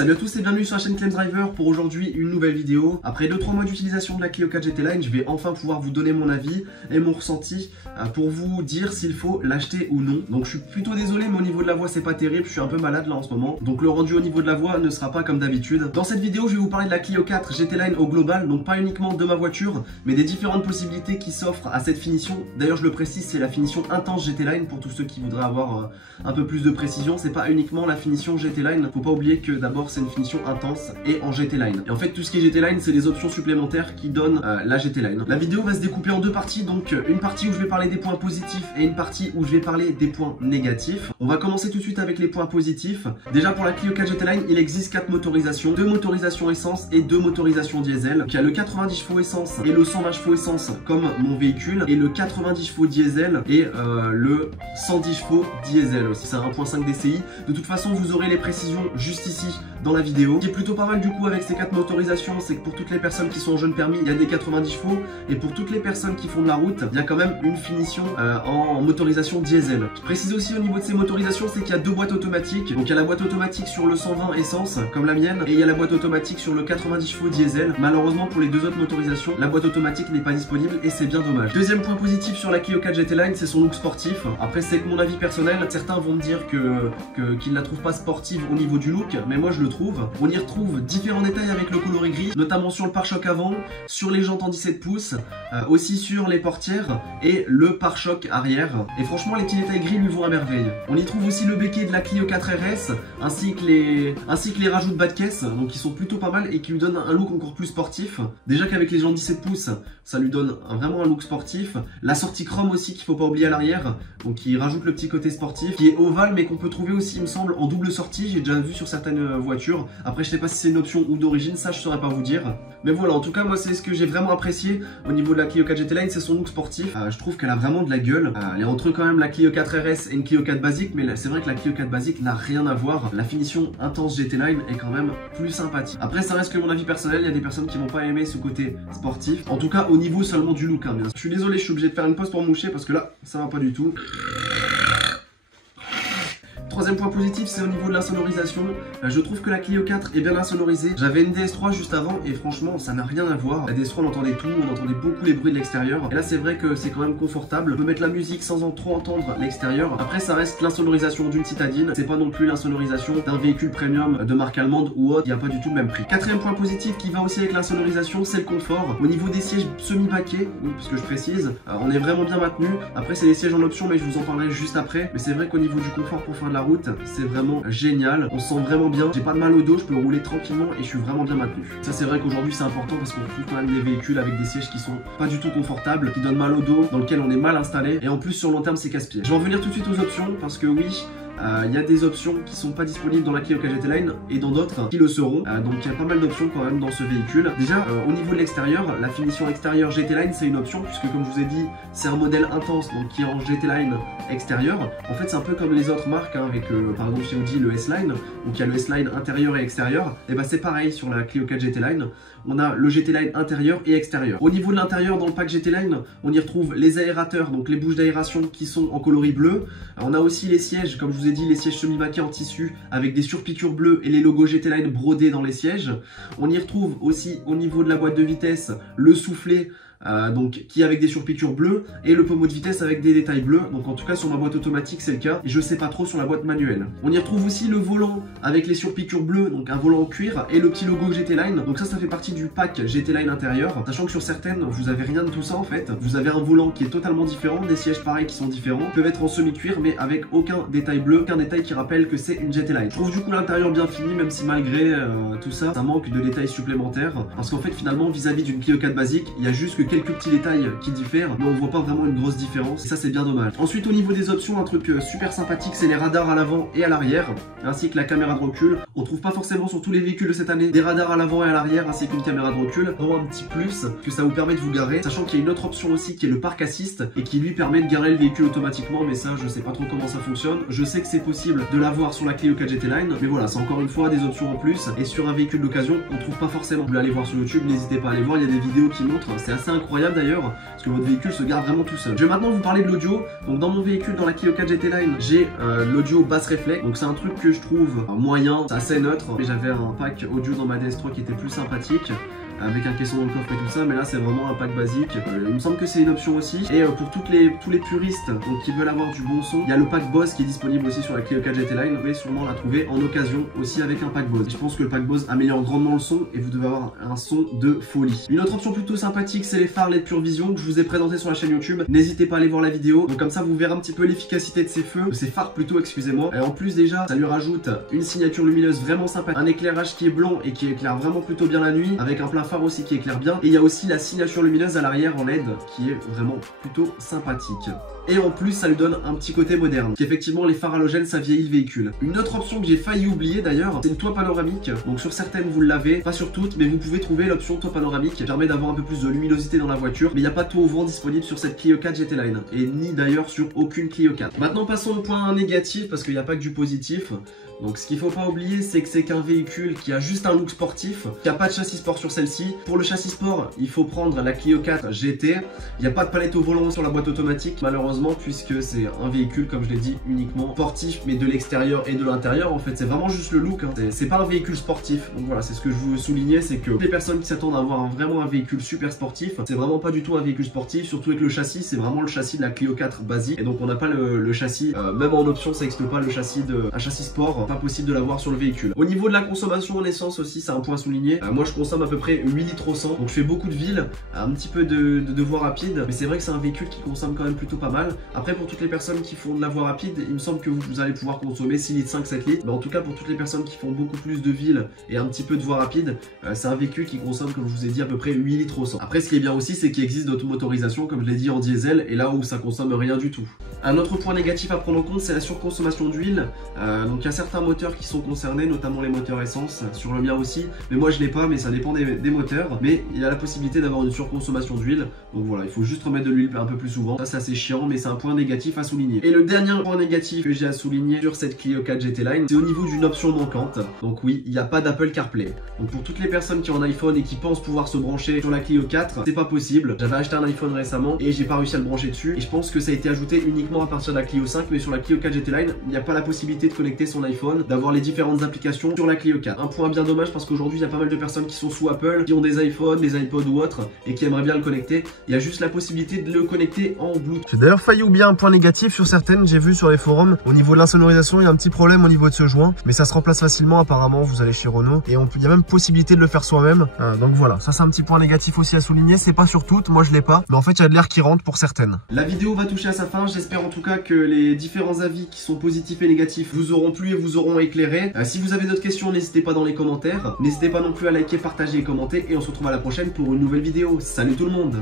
Salut à tous et bienvenue sur la chaîne Claims Driver pour aujourd'hui une nouvelle vidéo. Après 2-3 mois d'utilisation de la Clio 4 GT Line, je vais enfin pouvoir vous donner mon avis et mon ressenti pour vous dire s'il faut l'acheter ou non. Donc je suis plutôt désolé, mais au niveau de la voix c'est pas terrible, je suis un peu malade là en ce moment. Donc le rendu au niveau de la voix ne sera pas comme d'habitude. Dans cette vidéo je vais vous parler de la Clio 4 GT Line au global, donc pas uniquement de ma voiture, mais des différentes possibilités qui s'offrent à cette finition. D'ailleurs je le précise, c'est la finition intense GT Line pour tous ceux qui voudraient avoir un peu plus de précision. C'est pas uniquement la finition GT Line, faut pas oublier que d'abord c'est une finition intense et en GT Line. Et en fait tout ce qui est GT Line c'est des options supplémentaires qui donnent la GT Line. La vidéo va se découper en deux parties, donc une partie où je vais parler des points positifs et une partie où je vais parler des points négatifs. On va commencer tout de suite avec les points positifs. Déjà pour la Clio 4 GT Line il existe 4 motorisations, 2 motorisations essence et 2 motorisations diesel. Donc il y a le 90 chevaux essence et le 120 chevaux essence comme mon véhicule, et le 90 chevaux diesel et le 110 chevaux diesel aussi. C'est un 1.5 DCI. De toute façon vous aurez les précisions juste ici dans la vidéo. Ce qui est plutôt pas mal du coup avec ces 4 motorisations, c'est que pour toutes les personnes qui sont en jeune permis, il y a des 90 chevaux, et pour toutes les personnes qui font de la route, il y a quand même une finition en motorisation diesel. Je précise aussi au niveau de ces motorisations, c'est qu'il y a 2 boîtes automatiques. Donc il y a la boîte automatique sur le 120 essence comme la mienne, et il y a la boîte automatique sur le 90 chevaux diesel. Malheureusement pour les deux autres motorisations, la boîte automatique n'est pas disponible et c'est bien dommage. Deuxième point positif sur la Clio 4 GT Line, c'est son look sportif. Après c'est que mon avis personnel, certains vont me dire qu'ils la trouvent pas sportive au niveau du look, mais moi je le trouve. On y retrouve différents détails avec le coloris gris, notamment sur le pare-choc avant, sur les jantes en 17 pouces, aussi sur les portières et le pare-choc arrière. Et franchement les petits détails gris lui vont à merveille. On y trouve aussi le béquet de la Clio 4 RS, ainsi que les rajouts de bas de caisse, donc qui sont plutôt pas mal et qui lui donnent un look encore plus sportif. Déjà qu'avec les jantes 17 pouces, ça lui donne vraiment un look sportif. La sortie chrome aussi qu'il faut pas oublier à l'arrière, donc qui rajoute le petit côté sportif, qui est ovale mais qu'on peut trouver aussi il me semble en double sortie. J'ai déjà vu sur certaines voitures. Après je sais pas si c'est une option ou d'origine, ça je saurais pas vous dire. Mais voilà, en tout cas moi c'est ce que j'ai vraiment apprécié au niveau de la Clio 4 GT Line, c'est son look sportif. Je trouve qu'elle a vraiment de la gueule. Elle est entre quand même la Clio 4 RS et une Clio 4 basique, mais c'est vrai que la Clio 4 basique n'a rien à voir. La finition intense GT Line est quand même plus sympathique. Après ça reste que mon avis personnel, il y a des personnes qui vont pas aimer ce côté sportif. En tout cas au niveau seulement du look, hein, bien sûr. Je suis désolé, je suis obligé de faire une pause pour moucher parce que là ça va pas du tout. Troisième point positif, c'est au niveau de l'insonorisation. Je trouve que la Clio 4 est bien insonorisée. J'avais une DS3 juste avant et franchement ça n'a rien à voir. La DS3 on entendait tout, on entendait beaucoup les bruits de l'extérieur. Et là c'est vrai que c'est quand même confortable. On peut mettre la musique sans trop entendre l'extérieur. Après ça reste l'insonorisation d'une citadine. C'est pas non plus l'insonorisation d'un véhicule premium de marque allemande ou autre. Il n'y a pas du tout le même prix. Quatrième point positif qui va aussi avec l'insonorisation, c'est le confort. Au niveau des sièges semi-baquets, oui, parce que je précise, on est vraiment bien maintenu. Après c'est des sièges en option mais je vous en parlerai juste après. Mais c'est vrai qu'au niveau du confort pour faire de la route, c'est vraiment génial, on se sent vraiment bien, j'ai pas de mal au dos, je peux rouler tranquillement et je suis vraiment bien maintenu. Ça c'est vrai qu'aujourd'hui c'est important parce qu'on trouve quand même des véhicules avec des sièges qui sont pas du tout confortables, qui donnent mal au dos, dans lequel on est mal installé, et en plus sur long terme c'est casse-pied. Je vais en venir tout de suite aux options parce que oui, il y a des options qui sont pas disponibles dans la Clio 4 GT Line et dans d'autres qui le seront. Donc il y a pas mal d'options quand même dans ce véhicule. Déjà au niveau de l'extérieur, la finition extérieure GT Line c'est une option puisque comme je vous ai dit c'est un modèle intense donc qui est en GT Line extérieur. En fait c'est un peu comme les autres marques hein, avec par exemple chez Audi le S-Line. Donc il y a le S-Line intérieur et extérieur. Et bah c'est pareil sur la Clio 4 GT Line. On a le GT Line intérieur et extérieur. Au niveau de l'intérieur dans le pack GT Line, on y retrouve les aérateurs, donc les bouches d'aération qui sont en coloris bleu. On a aussi les sièges, comme je vous ai dit, les sièges semi-baquets en tissu avec des surpiqûres bleues et les logos GT Line brodés dans les sièges. On y retrouve aussi au niveau de la boîte de vitesse le soufflet. Donc qui est avec des surpiqûres bleues et le pommeau de vitesse avec des détails bleus. Donc en tout cas sur ma boîte automatique c'est le cas et je sais pas trop sur la boîte manuelle. On y retrouve aussi le volant avec les surpiqûres bleues, donc un volant en cuir et le petit logo GT Line. Donc ça fait partie du pack GT Line intérieur, sachant que sur certaines vous avez rien de tout ça en fait. Vous avez un volant qui est totalement différent, des sièges pareils qui sont différents, peuvent être en semi-cuir mais avec aucun détail bleu, aucun détail qui rappelle que c'est une GT Line. Je trouve du coup l'intérieur bien fini même si malgré tout ça, ça manque de détails supplémentaires parce qu'en fait finalement vis-à-vis d'une Clio 4 basique, il y a juste que quelques petits détails qui diffèrent, mais on voit pas vraiment une grosse différence et ça c'est bien dommage. Ensuite au niveau des options, un truc super sympathique c'est les radars à l'avant et à l'arrière, ainsi que la caméra de recul. On trouve pas forcément sur tous les véhicules de cette année des radars à l'avant et à l'arrière ainsi qu'une caméra de recul. Vraiment un petit plus que ça vous permet de vous garer, sachant qu'il y a une autre option aussi qui est le parc assist et qui lui permet de garer le véhicule automatiquement, mais ça je sais pas trop comment ça fonctionne. Je sais que c'est possible de l'avoir sur la Clio 4 GT Line, mais voilà, c'est encore une fois des options en plus et sur un véhicule d'occasion on trouve pas forcément. Vous voulez aller voir sur YouTube, n'hésitez pas à aller voir, il y a des vidéos qui montrent, c'est assez incroyable d'ailleurs, parce que votre véhicule se garde vraiment tout seul. Je vais maintenant vous parler de l'audio. Donc dans mon véhicule, dans la Clio 4 GT Line, j'ai l'audio basse réflexe. Donc c'est un truc que je trouve moyen, c'est assez neutre. J'avais un pack audio dans ma DS3 qui était plus sympathique, avec un caisson dans le coffre et tout ça, mais là c'est vraiment un pack basique. Il me semble que c'est une option aussi. Et pour tous les puristes donc, qui veulent avoir du bon son, il y a le pack Bose qui est disponible aussi sur la Clio 4 GT Line. Vous pouvez sûrement la trouver en occasion aussi avec un pack Bose. Je pense que le pack Bose améliore grandement le son et vous devez avoir un son de folie. Une autre option plutôt sympathique, c'est les phares LED Pure Vision que je vous ai présenté sur la chaîne YouTube. N'hésitez pas à aller voir la vidéo. Donc comme ça vous verrez un petit peu l'efficacité de ces feux, de ces phares plutôt, excusez-moi. Et en plus déjà, ça lui rajoute une signature lumineuse vraiment sympa, un éclairage qui est blanc et qui éclaire vraiment plutôt bien la nuit, avec un plein phare aussi qui éclaire bien. Et il y a aussi la signature lumineuse à l'arrière en LED qui est vraiment plutôt sympathique. Et en plus ça lui donne un petit côté moderne. Qu'effectivement les phares halogènes ça vieillit le véhicule. Une autre option que j'ai failli oublier d'ailleurs, c'est le toit panoramique. Donc sur certaines vous l'avez, pas sur toutes, mais vous pouvez trouver l'option toit panoramique qui permet d'avoir un peu plus de luminosité dans la voiture. Mais il n'y a pas de toit au vent disponible sur cette Clio 4 GT Line. Et ni d'ailleurs sur aucune Clio 4. Maintenant passons au point négatif parce qu'il n'y a pas que du positif. Donc ce qu'il faut pas oublier c'est que c'est qu'un véhicule qui a juste un look sportif, qui a pas de châssis sport sur celle-ci. Pour le châssis sport il faut prendre la Clio 4 GT. Il n'y a pas de palette au volant sur la boîte automatique malheureusement, puisque c'est un véhicule comme je l'ai dit uniquement sportif, mais de l'extérieur et de l'intérieur en fait c'est vraiment juste le look, hein. C'est pas un véhicule sportif. Donc voilà, c'est ce que je veux souligner, c'est que les personnes qui s'attendent à avoir vraiment un véhicule super sportif, c'est vraiment pas du tout un véhicule sportif, surtout avec le châssis, c'est vraiment le châssis de la Clio 4 basique. Et donc on n'a pas le châssis, même en option ça n'existe pas le châssis un châssis sport, pas possible de l'avoir sur le véhicule. Au niveau de la consommation en essence aussi, c'est un point à souligner. Moi je consomme à peu près 8 litres au 100, donc je fais beaucoup de villes, un petit peu de voies rapides, mais c'est vrai que c'est un véhicule qui consomme quand même plutôt pas mal. Après pour toutes les personnes qui font de la voie rapide, il me semble que vous allez pouvoir consommer 6 litres 5, 7 litres, mais en tout cas pour toutes les personnes qui font beaucoup plus de villes et un petit peu de voie rapide, c'est un véhicule qui consomme, comme je vous ai dit, à peu près 8 litres au 100. Après ce qui est bien aussi, c'est qu'il existe d'autres motorisations, comme je l'ai dit, en diesel, et là où ça consomme rien du tout. Un autre point négatif à prendre en compte, c'est la surconsommation d'huile. Donc il y a certains moteurs qui sont concernés, notamment les moteurs essence, sur le mien aussi, mais moi je l'ai pas, mais ça dépend des moteurs. Mais il y a la possibilité d'avoir une surconsommation d'huile, donc voilà, il faut juste remettre de l'huile un peu plus souvent. Ça c'est assez chiant, mais c'est un point négatif à souligner. Et le dernier point négatif que j'ai à souligner sur cette Clio 4 GT Line, c'est au niveau d'une option manquante. Donc oui, il n'y a pas d'Apple CarPlay. Donc pour toutes les personnes qui ont un iPhone et qui pensent pouvoir se brancher sur la Clio 4, c'est pas possible. J'avais acheté un iPhone récemment et j'ai pas réussi à le brancher dessus, et je pense que ça a été ajouté uniquement à partir de la Clio 5, mais sur la Clio 4 GT Line, il n'y a pas la possibilité de connecter son iPhone, d'avoir les différentes applications sur la Clio 4. Un point bien dommage parce qu'aujourd'hui il y a pas mal de personnes qui sont sous Apple, qui ont des iPhones, des iPods ou autres et qui aimeraient bien le connecter. Il y a juste la possibilité de le connecter en Bluetooth. J'ai d'ailleurs failli oublier un point négatif sur certaines, j'ai vu sur les forums, au niveau de l'insonorisation il y a un petit problème au niveau de ce joint, mais ça se remplace facilement apparemment. Vous allez chez Renault et il y a même possibilité de le faire soi-même. Donc voilà, ça c'est un petit point négatif aussi à souligner. C'est pas sur toutes, moi je l'ai pas, mais en fait il y a de l'air qui rentre pour certaines. La vidéo va toucher à sa fin, j'espère en tout cas que les différents avis qui sont positifs et négatifs vous auront plu et vous auront éclairé. Si vous avez d'autres questions, n'hésitez pas dans les commentaires, n'hésitez pas non plus à liker, partager et commenter, et on se retrouve à la prochaine pour une nouvelle vidéo. Salut tout le monde!